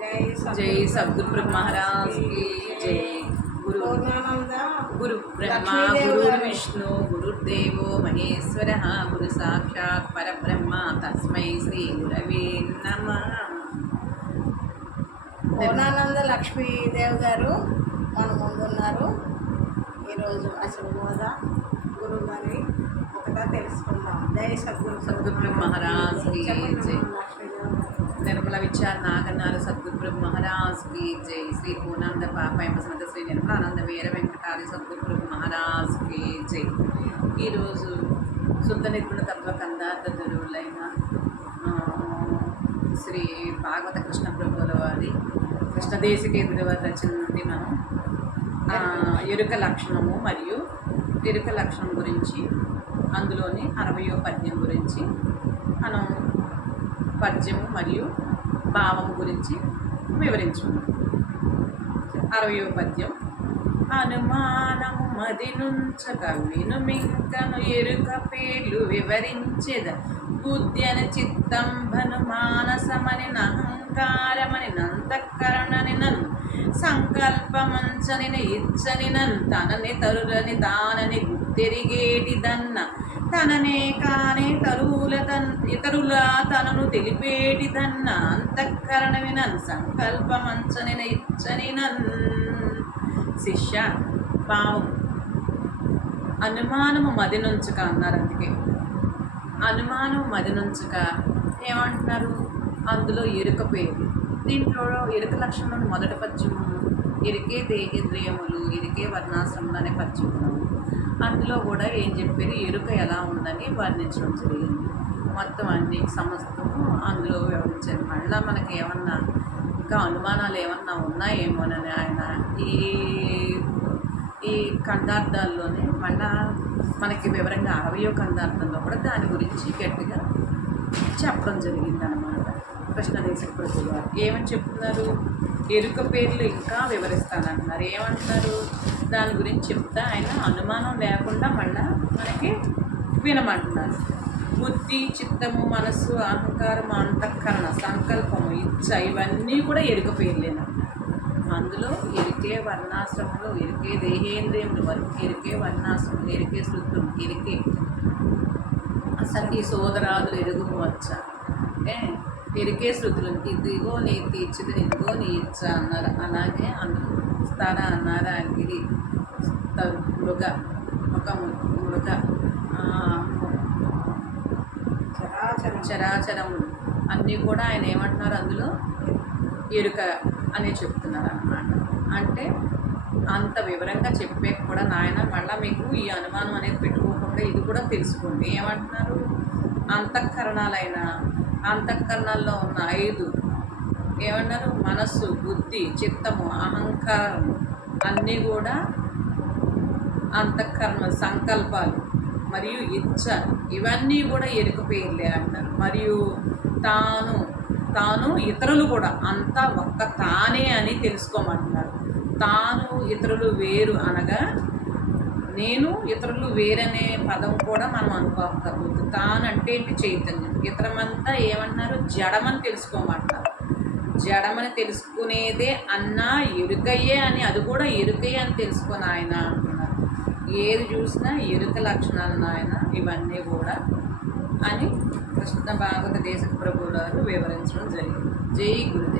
जय सद्गुरु ब्रह्म महाराज की जय। गुरु ब्रह्मा गुरुर्विष्णु गुरुर्देवो महेश्वरः गुरु साक्षात् परब्रह्म तस्मै श्री गुरवे नमः। పూర్ణానంద లక్ష్మీదేవి గారు మన ముందున్నారు. ఈరోజు అసలు హోదా గురువు గారి ఒకటా తెలుసుకుందాం. జై सद्गुरु ब्रह्म महाराज की जय। निर्मला विचार नागनार सद्गुरु ब्रह्म महाराज की जय। श्री पूर्णानंद पापाय समत श्री निर्मलानंद वीर वेंकटारी सद्गुरु ब्रह्म महाराज की जय। ఈరోజు శుద్ధ నిర్గుణ తత్వ కందార్థరులైన శ్రీ భాగవత కృష్ణ ప్రభువుల వారి కృష్ణదేశికేంద్ర వారి రచన నుండి మనం ఎరుక లక్షణము మరియు ఎరుక లక్షణం గురించి అందులోని 60వ పద్యం గురించి మనం పద్యము మరియు భావము గురించి వివరించుకున్నాం. 60వ పద్యం. అనుమానము మది నుంచక వినుమింకను ఎరుక పేర్లు వివరించెద బుద్ధ్యన చిత్తంభను మానసమని అహంకారమని నంతఃకరణని నన్ను సంకల్పమంచని ఇచ్చని నన్ను తనని తరులని తానని గుర్తెరిగేటిదన్న తననే కాని ఇతరుల తనను తెలిపేటిదన్న అంతఃకరణమి నన్ను సంకల్పమంచని ఇచ్చని నన్ను. శిష్య భావం. అనుమానము మది నుంచుక అన్నారు. అందుకే అనుమానం మది నుంచుక ఏమంటున్నారు? అందులో ఎరుక పేరు. దీంట్లో ఎరుక లక్షణం మొదటి పద్యము ఎరికే దేహేంద్రియములు ఎరికే వర్ణాశ్రములు అనే పద్యము. అందులో కూడా ఏం చెప్పారు? ఎరుక ఎలా ఉందని వర్ణించడం జరిగింది. మొత్తం అన్ని సమస్తము అందులో వివరించారు. మళ్ళీ మనకి ఏమన్నా ఇంకా అనుమానాలు ఏమన్నా ఉన్నాయేమోనని ఆయన ఈ ఖండార్థాల్లోనే మళ్ళా మనకి వివరంగా 60వ ఖండార్థంలో కూడా దాని గురించి గట్టిగా చెప్పడం జరిగిందనమాట. కృష్ణదేశిక ప్రభు గారు ఏమని చెప్తున్నారు? ఎరుక పేర్లు ఇంకా వివరిస్తానంటున్నారు. ఏమంటున్నారు? దాని గురించి చెప్తా ఆయన అనుమానం లేకుండా మళ్ళా మనకి వినమంటున్నారు. బుద్ధి, చిత్తము, మనస్సు, అహంకారం, అంతఃకరణ, సంకల్పము, ఇచ్చ ఇవన్నీ కూడా ఎరుక పేర్లేనా. అందులో ఎరికే వర్ణాశ్రములు ఎరికే దేహేంద్రియములు ఎరికే వర్ణాశ్రములు ఎరికే శృతులు ఎరికే సతీ సోదరాదులు ఎరుగుము వచ్చ అంటే ఎరికే శృతులు. ఇదిగో నీ తీర్చిది ఇదిగో నీ ఇచ్చ అన్నారు. అలాగే అందులో స్థాన అన్నారు. ఇది మృగ ఒక మృగ చరాచరములు అన్నీ కూడా ఆయన ఏమంటున్నారు? అందులో ఎరుక అనే చెప్తున్నారు అన్నమాట. అంటే అంత వివరంగా చెప్పే కూడా నాయన మళ్ళీ మీకు ఈ అనుమానం అనేది పెట్టుకోకుండా ఇది కూడా తెలుసుకోండి. ఏమంటున్నారు? అంతఃకరణాల్లో ఉన్న 5 ఏమన్నారు? మనస్సు, బుద్ధి, చిత్తము, అహంకారము అన్నీ కూడా అంతఃకరణ, సంకల్పాలు మరియు ఇచ్చ ఇవన్నీ కూడా ఎరుక పేర్లే అంటారు. మరియు తాను ఇతరులు కూడా అంతా ఒక్క తానే అని తెలుసుకోమంటున్నారు. తాను ఇతరులు వేరు అనగా నేను ఇతరులు వేరనే పదం కూడా మనం అనుకోకర్లేదు. తాను అంటే ఏంటి? చైతన్యం. ఇతరమంతా ఏమంటున్నారు? జడమని తెలుసుకోమంటున్నారు. జడమని తెలుసుకునేదే అన్నా ఎరుకయ్యే అని, అది కూడా ఎరుకయ్యే అని తెలుసుకొని ఆయన అంటున్నారు. ఏది చూసినా ఎరుక లక్షణాలు నాయన ఇవన్నీ కూడా అని కృష్ణ భాగవత దేశ ప్రభువు గారు వివరించడం జరిగింది. జై గురుదేవ్.